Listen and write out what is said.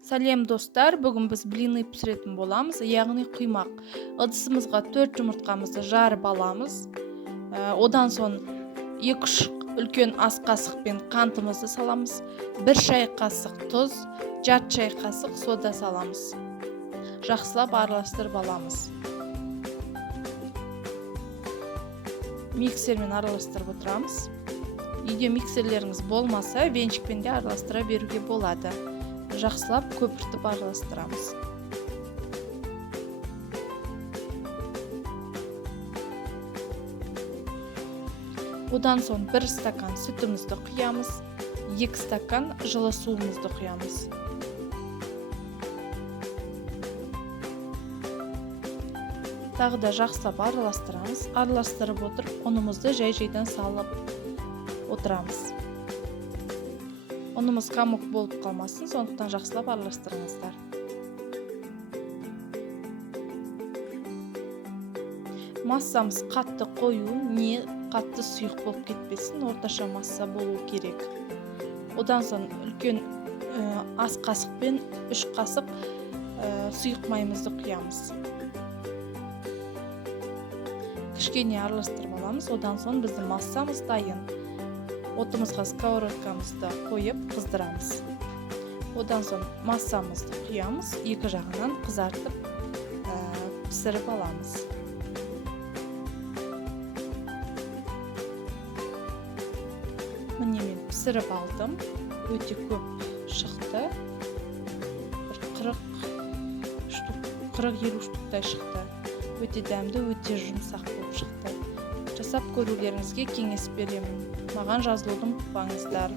Сәлем достар, бүгін біз блины пісіретін боламыз, яғни құймақ. Ыдысымызға 4 жұмыртқамызды жарып аламыз. Одан соң 2-3 үлкен ас қасықпен қантымызды саламыз. 1 шай қасық тұз, жарты шай қасық сода саламыз. Жақсылап араластырып аламыз. Миксермен араластырып отырамыз. Үйде миксерлеріңіз болмаса, венчикпен де араластыра беруге болады. Жақсылап көпіртіп араластырамыз. Одан соң 1 стакан сүтімізді құямыз, 2 стакан жылы суымызды құямыз. Тағы да жақсылап араластырамыз. Араластырып отырып, ұнымызды жай-жайдан салып отырамыз. Ұнымыз қамық болып қалмасын, сондықтан жақсылап араластырыңыздар. Массамыз қатты қою, не қатты сұйық болып кетпесін, орташа масса болу керек. Одан соң үлкен ас қасықпен 3 қасық сұйық майымызды құямыз. Кішкене араластырып аламыз. Одан соң біздің массамыз дайын. Отымызға сковородкамызды қойып қыздырамыз. Одан соң массамызды құямыз, екі жағынан қызартып пісіріп аламыз. Міне мен пісіріп алдым. Өте көп шықты. 40-50 штуктай шықты. Өте дәмді, өте жұмсақ болып шықты. Жасап көрулеріңізге кеңес беремін. Маған жазылуды ұмытпаңыздар.